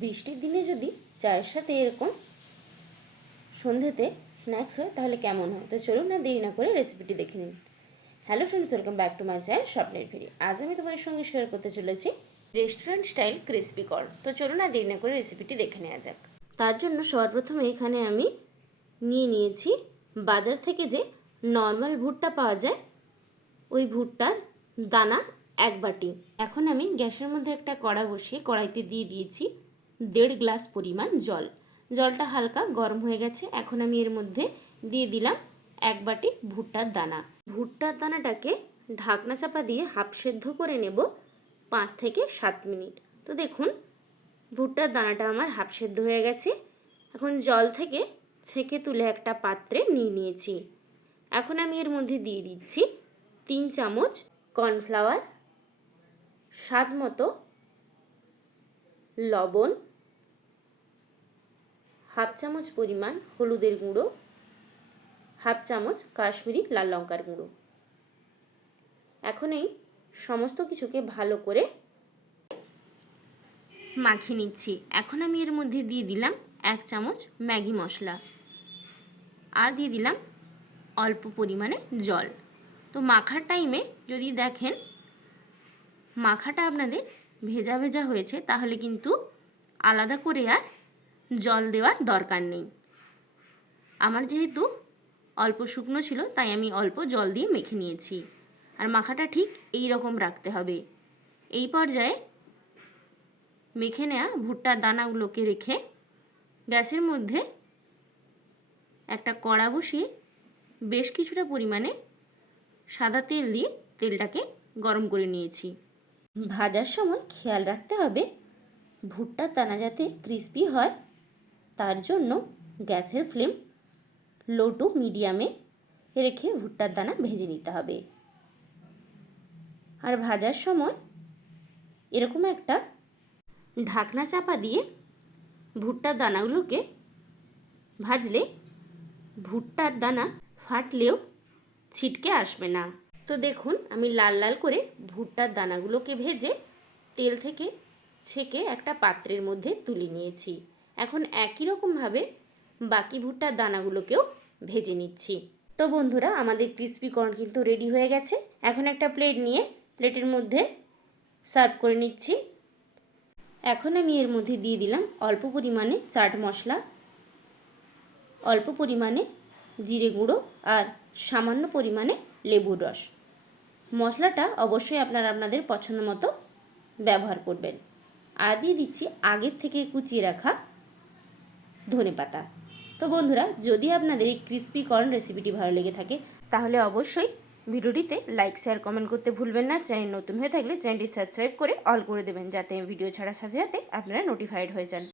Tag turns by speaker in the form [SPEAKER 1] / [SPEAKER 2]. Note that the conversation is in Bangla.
[SPEAKER 1] বৃষ্টির দিনে যদি চায়ের সাথে এরকম সন্ধেতে স্ন্যাক্স হয়, তাহলে কেমন হয়? তো চলুন না দেরি না করে রেসিপিটি দেখে নিন hello friends welcome back to my channel স্বপ্নের ফিরি আজ আমি তোমাদের সঙ্গে শেয়ার করতে চলেছি রেস্টুরেন্ট স্টাইল ক্রিস্পি কর্ন তো চলুন না দেরি না করে রেসিপিটি দেখে নেওয়া যাক। তার জন্য সবার প্রথমে এখানে আমি নিয়ে নিয়েছি বাজার থেকে যে নর্মাল ভুট্টা পাওয়া যায়, ওই ভুট্টার দানা এক বাটি। এখন আমি গ্যাসের মধ্যে একটা কড়া বসিয়ে কড়াইতে দিয়ে দিয়েছি দেড় গ্লাস পরিমাণ জল। জলটা হালকা গরম হয়ে গেছে। এখন আমি এর মধ্যে দিয়ে দিলাম এক বাটি ভুট্টার দানা। ভুট্টার দানাটাকে ঢাকনা চাপা দিয়ে হাফ সেদ্ধ করে নেব পাঁচ থেকে সাত মিনিট। তো দেখুন, ভুট্টার দানাটা আমার হাফ সেদ্ধ হয়ে গেছে। এখন জল থেকে ছেঁকে তুলে একটা পাত্রে নিয়ে নিয়েছি। এখন আমি এর মধ্যে দিয়ে দিচ্ছি তিন চামচ কর্নফ্লাওয়ার, স্বাদ মতো লবণ হাফ চামচ পরিমাণ হলুদের গুঁড়ো, হাফ চামচ কাশ্মীরি লাল লঙ্কার গুঁড়ো। এখন এই সমস্ত কিছুকে ভালো করে মাখিয়ে নিচ্ছি। এখন আমি এর মধ্যে দিয়ে দিলাম এক চামচ ম্যাগি মশলা আর দিয়ে দিলাম অল্প পরিমাণে জল। তো মাখার টাইমে যদি দেখেন মাখাটা আপনাদের ভেজা ভেজা হয়েছে, তাহলে কিন্তু আলাদা করে আর জল দেওয়ার দরকার নেই। আমার যেহেতু অল্প শুকনো ছিল, তাই আমি অল্প জল দিয়ে মেখে নিয়েছি। আর মাখাটা ঠিক এই রকম রাখতে হবে। এই পর্যায়ে মেখে নেওয়া ভুট্টার দানাগুলোকে রেখে গ্যাসের মধ্যে একটা কড়া বসিয়ে বেশ কিছুটা পরিমাণে সাদা তেল দিয়ে তেলটাকে গরম করে নিয়েছি। ভাজার সময় খেয়াল রাখতে হবে, ভুট্টার দানা যাতে ক্রিস্পি হয় তার জন্য গ্যাসের ফ্লেম লো টু মিডিয়ামে রেখে ভুট্টার দানা ভেজে নিতে হবে। আর ভাজার সময় এরকম একটা ঢাকনা চাপা দিয়ে ভুট্টার দানাগুলোকে ভাজলে ভুট্টার দানা ফাটলেও ছিটকে আসবে না। তো দেখুন, আমি লাল লাল করে ভুট্টার দানাগুলোকে ভেজে তেল থেকে ছেঁকে একটা পাত্রের মধ্যে তুলে নিয়েছি। এখন একই রকমভাবে বাকি ভুট্টার দানাগুলোকেও ভেজে নিচ্ছি। তো বন্ধুরা, আমাদের ক্রিস্পি কর্ন কিন্তু রেডি হয়ে গেছে। এখন একটা প্লেট নিয়ে প্লেটের মধ্যে সার্ভ করে নিচ্ছি। এখন আমি এর মধ্যে দিয়ে দিলাম অল্প পরিমাণে চাট মশলা, অল্প পরিমাণে জিরে গুঁড়ো আর সামান্য পরিমাণে লেবুর রস। মশলাটা অবশ্যই আপনারা আপনাদের পছন্দ মতো ব্যবহার করবেন। আর দিয়ে দিচ্ছি আগের থেকে কুচিয়ে রাখা ধনে পাতা তো বন্ধুরা, যদি আপনাদের এই ক্রিস্পি কর্ন রেসিপিটি ভালো লেগে থাকে, তাহলে অবশ্যই ভিডিওটিতে লাইক শেয়ার কমেন্ট করতে ভুলবেন না। চ্যানেল নতুন হয়ে থাকলে চ্যানেলটি সাবস্ক্রাইব করে অল করে দেবেন, যাতে ভিডিও ছাড়ার সাথে সাথে আপনারা নোটিফাইড হয়ে যান।